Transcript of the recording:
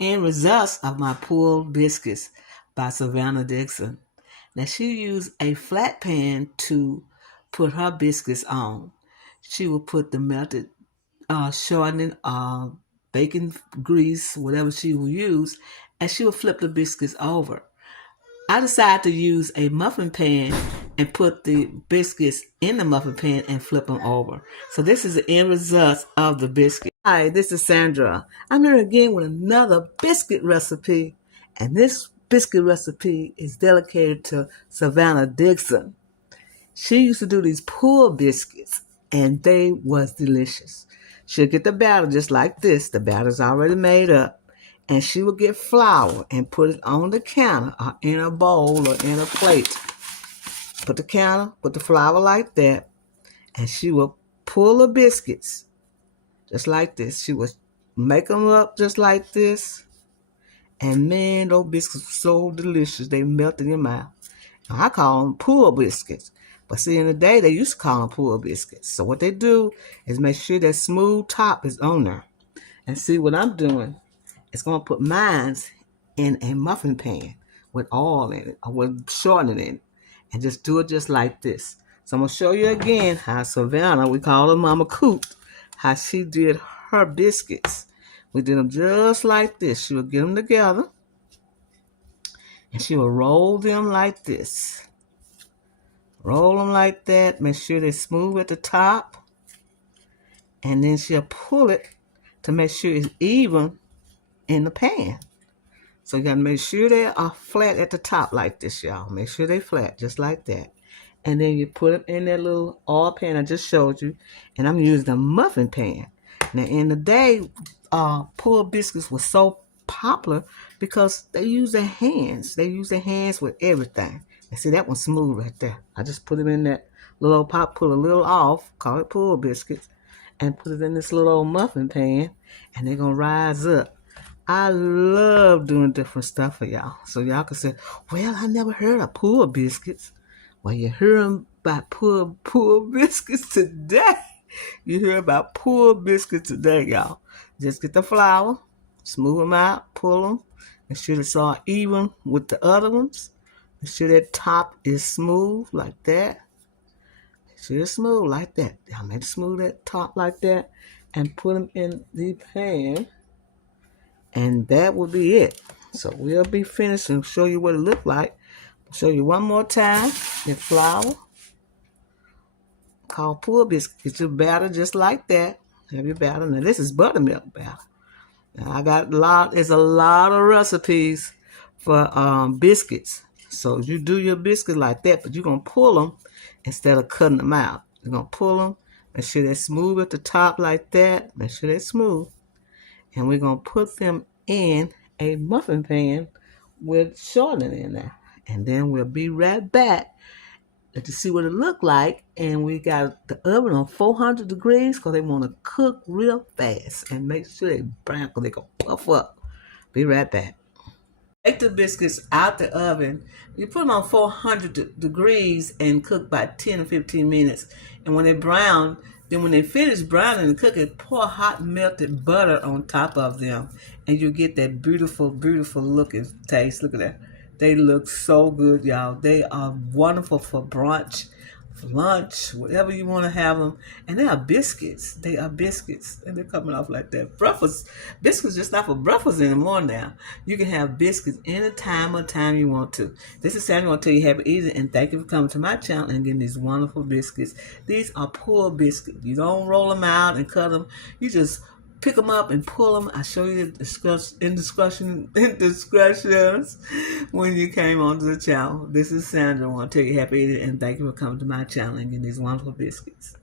End results of my pulled biscuits by Savannah Dixon. Now she used a flat pan to put her biscuits on. She would put the melted shortening, bacon grease, whatever she will use, and she would flip the biscuits over. I decided to use a muffin pan and put the biscuits in the muffin pan and flip them over. So this is the end result of the biscuit. Hi, this is Sandra. I'm here again with another biscuit recipe, and this biscuit recipe is dedicated to Savannah Dixon. She used to do these pool biscuits, and they was delicious. She'll get the batter just like this. The batter's already made up. And she would get flour and put it on the counter or in a bowl or in a plate. Put the flour like that, and she would pull the biscuits just like this. She would make them up just like this. And man, those biscuits were so delicious. They melt in your mouth. Now, I call them pool biscuits. But see, in the day, they used to call them pool biscuits. So what they do is make sure that smooth top is on there. And see what I'm doing. It's going to put mine in a muffin pan with oil in it, or with shortening in it, and just do it just like this. So I'm going to show you again how Savannah, we call her Mama Coot, how she did her biscuits. We did them just like this. She would get them together, and she would roll them like this. Roll them like that. Make sure they're smooth at the top. And then she'll pull it to make sure it's even in the pan. So you got to make sure they are flat at the top like this, y'all. Make sure they flat just like that. And then you put them in that little oil pan I just showed you. And I'm using a muffin pan. Now in the day, pulled biscuits was so popular because they use their hands. They use their hands with everything. And see, that one's smooth right there. I just put them in that little old pot, pull a little off, call it pulled biscuits, and put it in this little old muffin pan. And they're going to rise up. I love doing different stuff for y'all. So y'all can say, well, I never heard of poor biscuits. Well, you hear about poor biscuits today. You hear about poor biscuits today, y'all. Just get the flour, smooth them out, pull them. Make sure it's all even with the other ones. Make sure that top is smooth like that. Make sure it's smooth like that. Y'all make it smooth that top like that. And put them in the pan. And that will be it. So we'll be finished and show you what it looked like. I'll show you one more time. Your flour. Called pool biscuit. Get your batter just like that. Have your batter. Now this is buttermilk batter. Now I got there's a lot of recipes for biscuits. So you do your biscuits like that, but you're going to pull them instead of cutting them out. You're going to pull them. Make sure they're smooth at the top like that. Make sure they're smooth. And we're going to put them in a muffin pan with shortening in there. And then we'll be right back to see what it looked like. And we got the oven on 400 degrees because they want to cook real fast. And make sure they brown because they're going to puff up. Be right back. Take the biscuits out the oven. You put them on 400 degrees and cook by 10 or 15 minutes. And when they brown, then when they finish browning and cooking, pour hot melted butter on top of them. And you get that beautiful, beautiful looking taste. Look at that. They look so good, y'all. They are wonderful for brunch, for lunch, whatever you want to have them. And they are biscuits. They are biscuits. And they're coming off like that. Breakfast. Biscuits just not for breakfast anymore now. You can have biscuits any time you want to. This is Sandra. I want to tell you happy eating. And thank you for coming to my channel and getting these wonderful biscuits. These are pulled biscuits. You don't roll them out and cut them. You just pick them up and pull them. I show you the indiscretions when you came onto the channel. This is Sandra. I want to tell you happy eating and thank you for coming to my channel and getting these wonderful biscuits.